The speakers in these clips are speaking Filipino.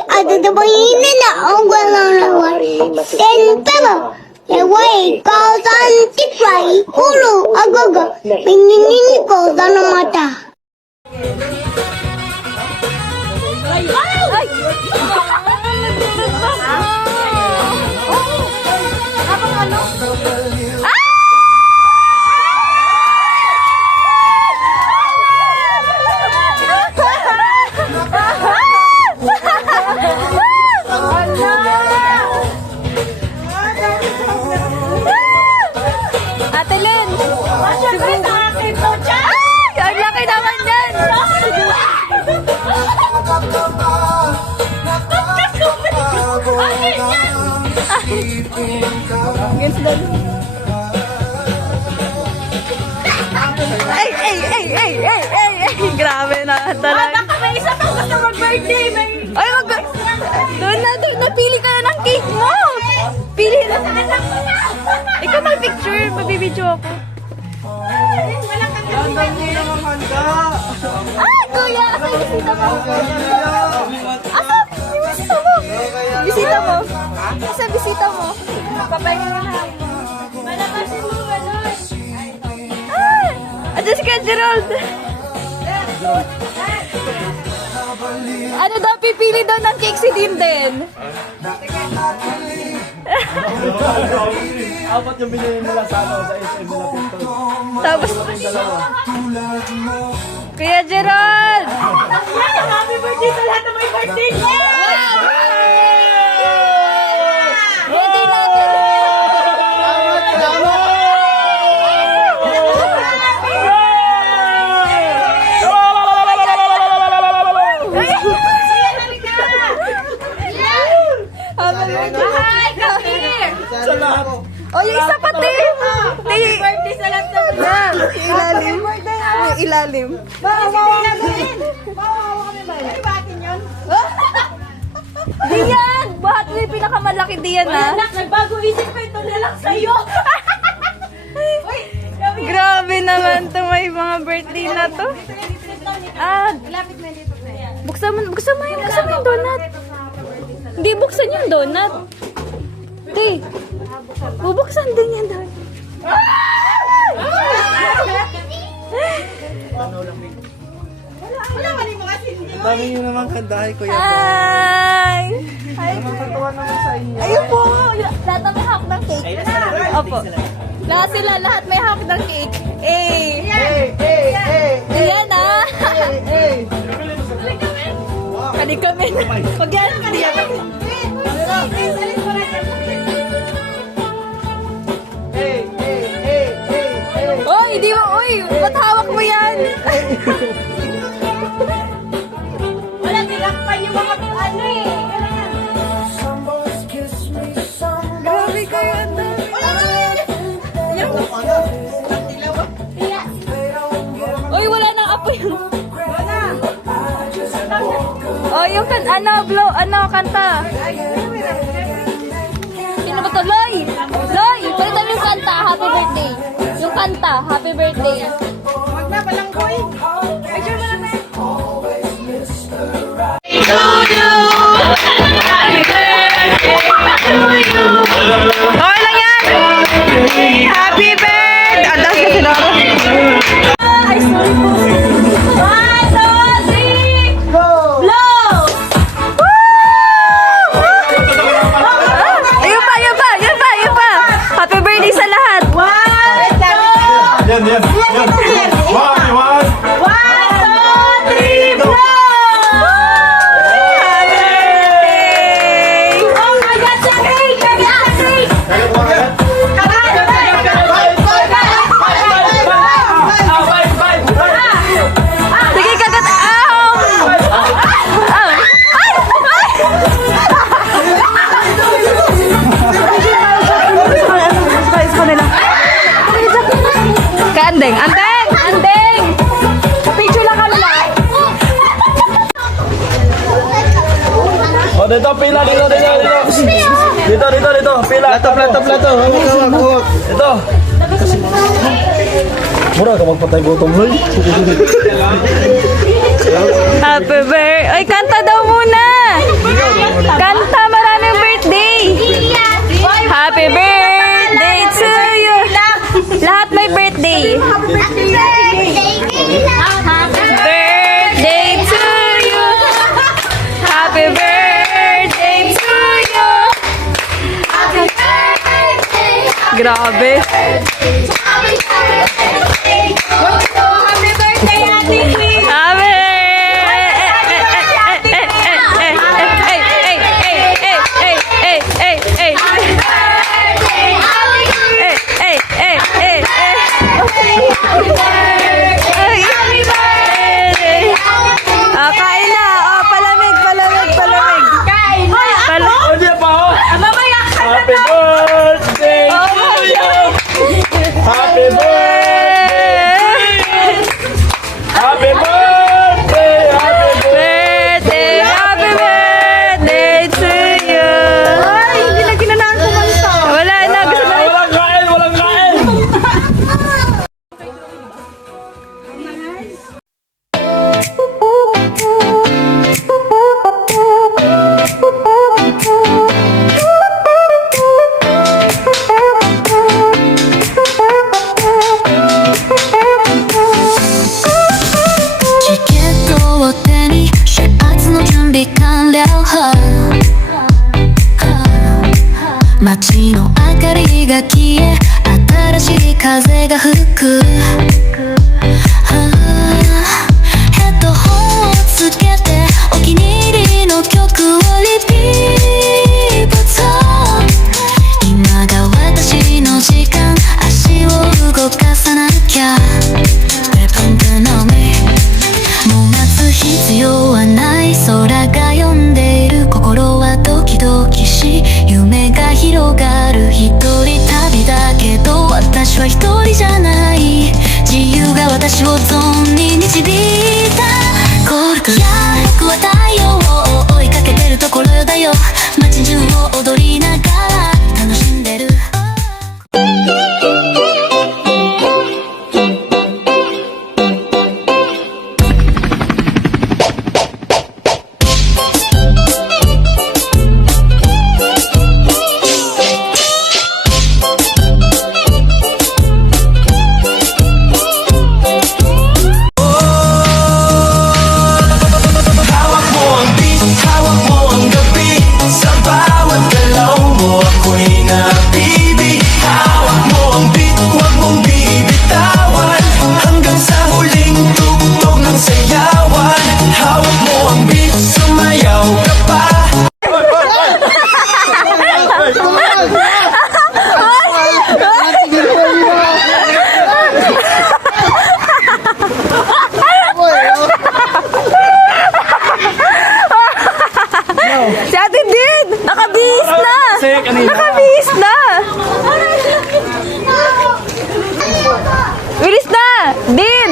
ada the boy na ang walang lawan. Then pala, yaway, kausan tikray, ulo, agaga, pininin ko sa mata. Ate Lynn! Ay! Ang laki naman yan! Ay! Grabe na talaga. Baka may isa pang gusto mag-birthday. Ay, doon na. Pili ka na ng cake mo. Pili na. Ikaw mag-picture. Mabibidyo ako. Ay, kuya! Asa yung bisita mo? Asa yung bisita mo? Bisita mo? Asa bisita mo? Papayin mo na. Malakasin mo gano'n. Adas ka, Gerald. Ano daw, pipili daw ng cake si Dinden. Apat yung binili nila sa SM nila Pinto. Tapos, Kuya Gerald! Happy birthday sa lahat ng may birthday! Ready natin! Hi, come here! Sa lahat. O, yung isa pati! Happy birthday sa lahat ng Ilalim. Yung ilalim. Diyan! Bahat mo yung pinakamalaki diyan, ha? Anak, nagbago isip ko ito na lang sa'yo. Uy, Grabe naman to may mga birthday na to. lapit mo dito. Buksan mo yung donut. Hindi buksan yung donut. Di. Bubuksan din yung donut. Wala, mali mo kasi hindi. Dami nyo naman kandahay, Kuya. Hi! Nakakatawa naman sa inyo. Ayun po! Lahat na may hawak ng cake. Opo. Lahat may hawak ng cake. Eh! Ayan ah! Kali kami. Pag yan, kali kami. Oy, di mo, oy! Ba't hawak mo yan? Wala, tinakpan yung mga ano eh. Grabe kayo, ando. Oy, wala nang apoy. Oh, yung kanta. Sino ba to? Loy! Loy! Pwede mo yung kanta, happy birthday. Yung kanta, happy birthday. Huwag na, palang boy. Picture mo lang na. Okay lang yan! Happy birthday! Adas ka sila. Ay, sorry po. 1, 2, 3. Blow! Ayun pa! Happy birthday sa lahat! 1, 2, Yan. One. 1, 2, 3, blow! Oh my God, sa cake! Sa cake! Sige, kagat! Kaandeng! Andeng! Picture lang kami lang! O, dito, pila. Dito. Pila. Plato. Hawak. Ito. Mura ka magpatay gutom, hoy. Happy birthday! Ay, kanta daw muna! Kanta, maraming birthday. Happy birthday to you. Lahat may birthday. Birthday to you. Happy birthday to you. Grabe. Kain na. Oh, palamig. Oh, di pa oh. Happy birthday to you. Happy birthday. Happy birthday. Happy birthday to you. Ay, hindi na kinanaan ko manto. Wala na. Gusto na. Walang kain.チケットを手に始発の準備完了街の明かりが消え新しい風が吹くヘッドホンをつけてお気に入りの曲をリピート今が私の時間足を動かさなきゃWeapon to know meもう待つ必要はない空が呼んでいる心はドキドキし夢が広がる一人旅だけど私は一人じゃない自由が私をゾーンに導いたコールと僕は太陽を追いかけてるところよだよ街中を踊りながら楽しんでるSi Ate Din! Nakabihis na! Nakabihis na! Bilis na! Din!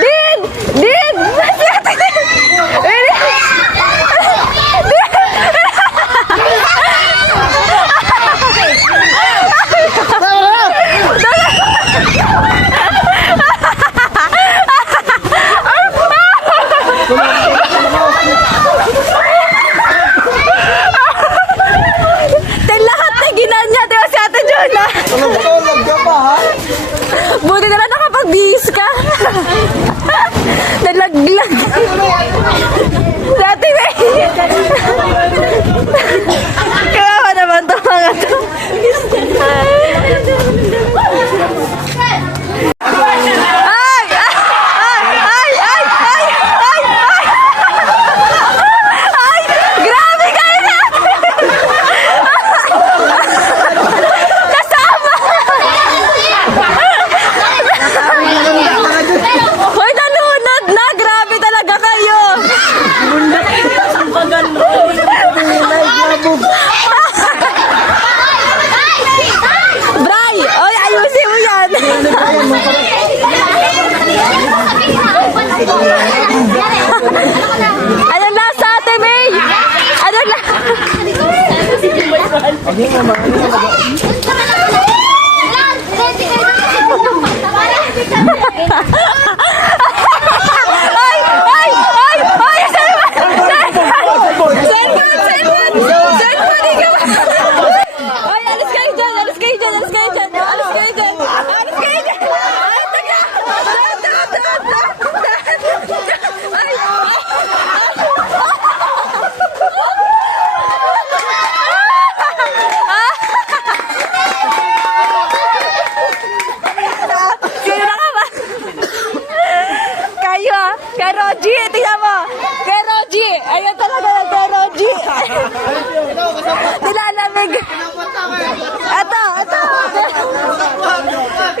Din! Din! Si Ate Din! Bilis! Lahat na ginanya, di ba si Ate Jonah? Tulog ka pa ha? Buti na lang nakapag-bihis ka. Nalaglag. Si Ate May. Kawawa naman to mga to. Ay! Ay! Ay! Ay! Ay! Ay! Ay! Grabe kayo na! Kasama! Hoy, nalunod na! Grabe talaga kayo! Bray! Oy, ayusin mo yan! Anong lasa, Ate May? Anong lasa? Narinig. Ito.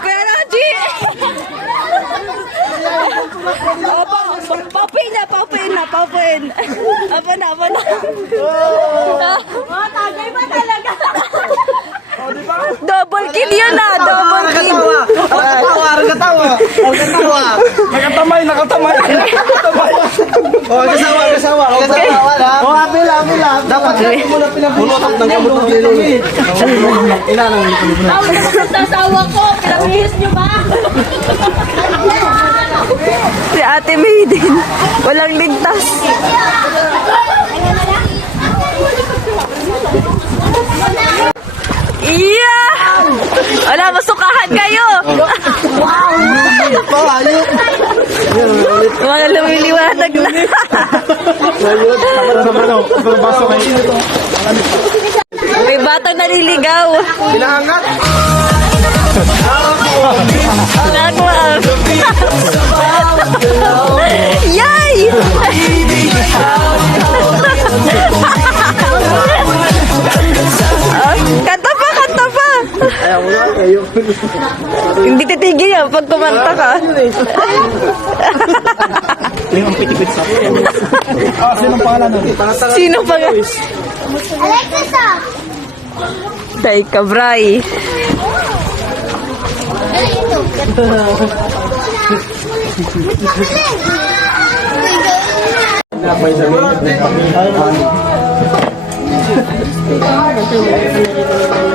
Kuya Raji. Papain na. Apa na. Tagay ba talaga? Double kill yun na. Double kill. Nakatamay. Oh, kasawa. Oh, happy lang. Dapat mo na pinabulutan ng gamot ng lilong. Ako naman sa asawa ko. Pinabihis niyo ba? Si Ate May din. Walang ligtas. Yeah! Wala, masukahan kayo! Mga lumiliwanag na. May batang naliligaw. Pinahangat. Nagwa. Yay! Kanta pa! Hindi titigil yan pag kumanta ka. Sinong pangalan nun? Sino pa nga? Alexis ah! Kay Kabray.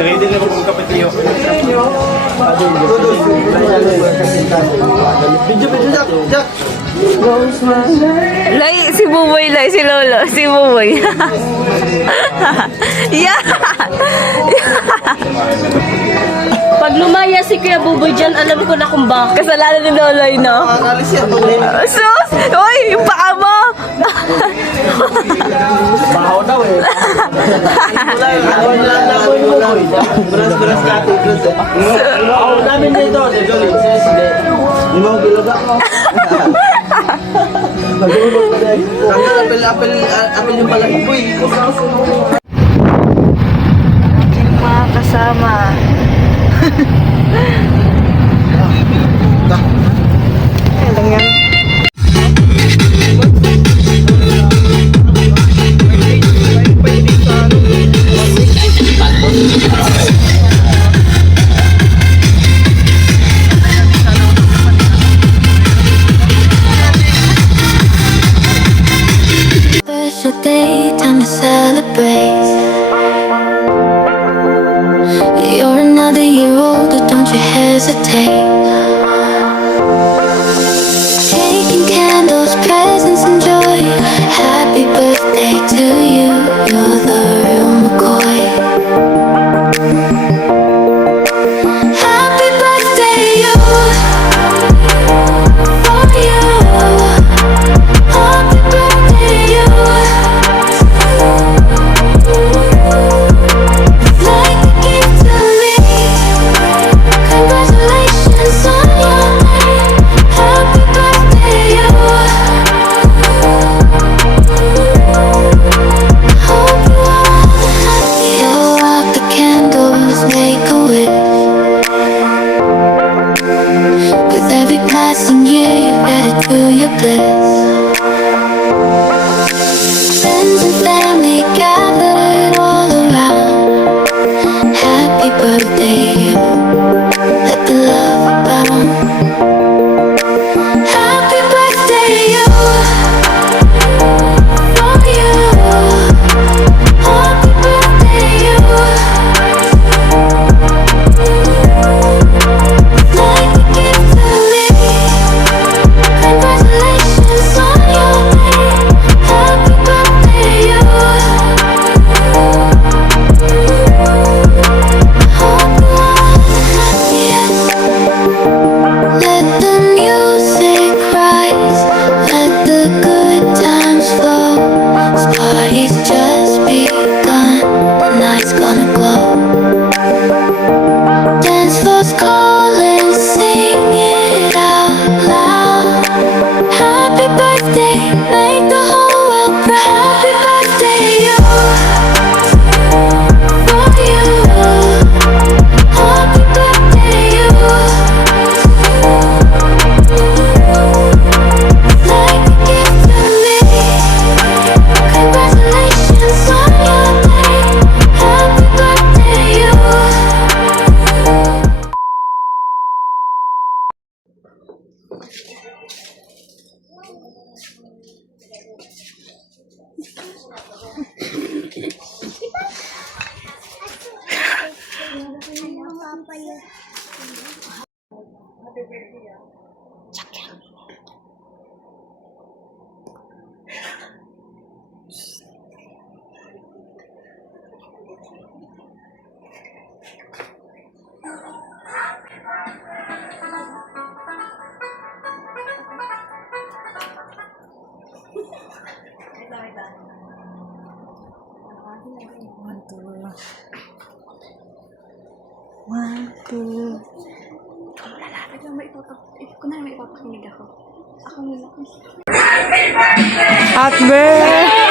Ready na kung kapitiyo. Video, Jack. Lay, si Buboy, si Lolo, si Buboy. Yeah! Pag lumaya si Kuya Buboy dyan, alam ko na kung bakit. Kasalanan ni Loloy, no? Sus! Uy, yung paa mo! Baho daw eh. Buras ka ito. Ako namin dito. Limang biloga mo. Apel yung pala. Mga kasama. Ilang yan? Special day, time to celebrate. You're another year older, don't you hesitate. Taking candles, presents and joy. Happy birthday to you, you're the real McCoy. Happy birthday, you. For you. Happy birthday, you. Like a gift to me. Congratulations on your name. Happy birthday, you. Happy birthday!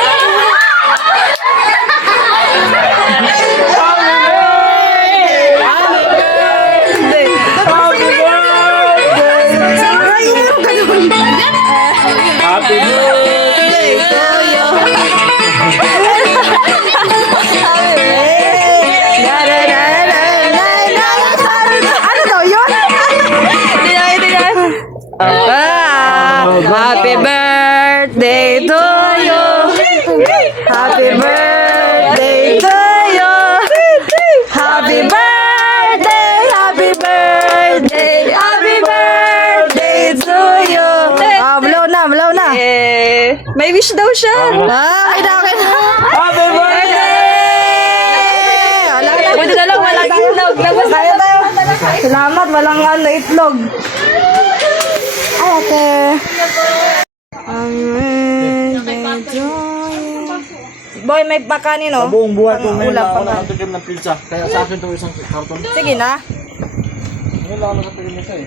Happy birthday to you. Ano daw yun? Happy birthday to you. Happy birthday to you. Happy birthday, happy birthday, happy birthday to you. Blow na, blow na. May wish daw siya. Ay, dakin na. Happy birthday! Buti na lang, walang itlog. Tayo. Salamat, walang itlog. Ay, ate. Boy, may pakanin, Sa oh. buong buhay ko ngayon Ulam lang ako pa ba? nakatikim ng pizza. Kaya sa akin to isang karton. Sige na. Ngayon lang ako nakatikim nito eh.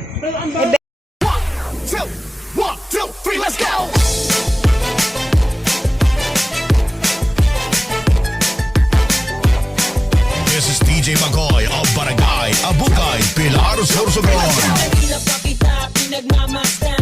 This is DJ Magoy of Barangay Abukay, Pilar, Sorsogon. Pinagmamasta